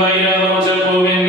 ഭൈരവം ചൽപ്പുവിൻ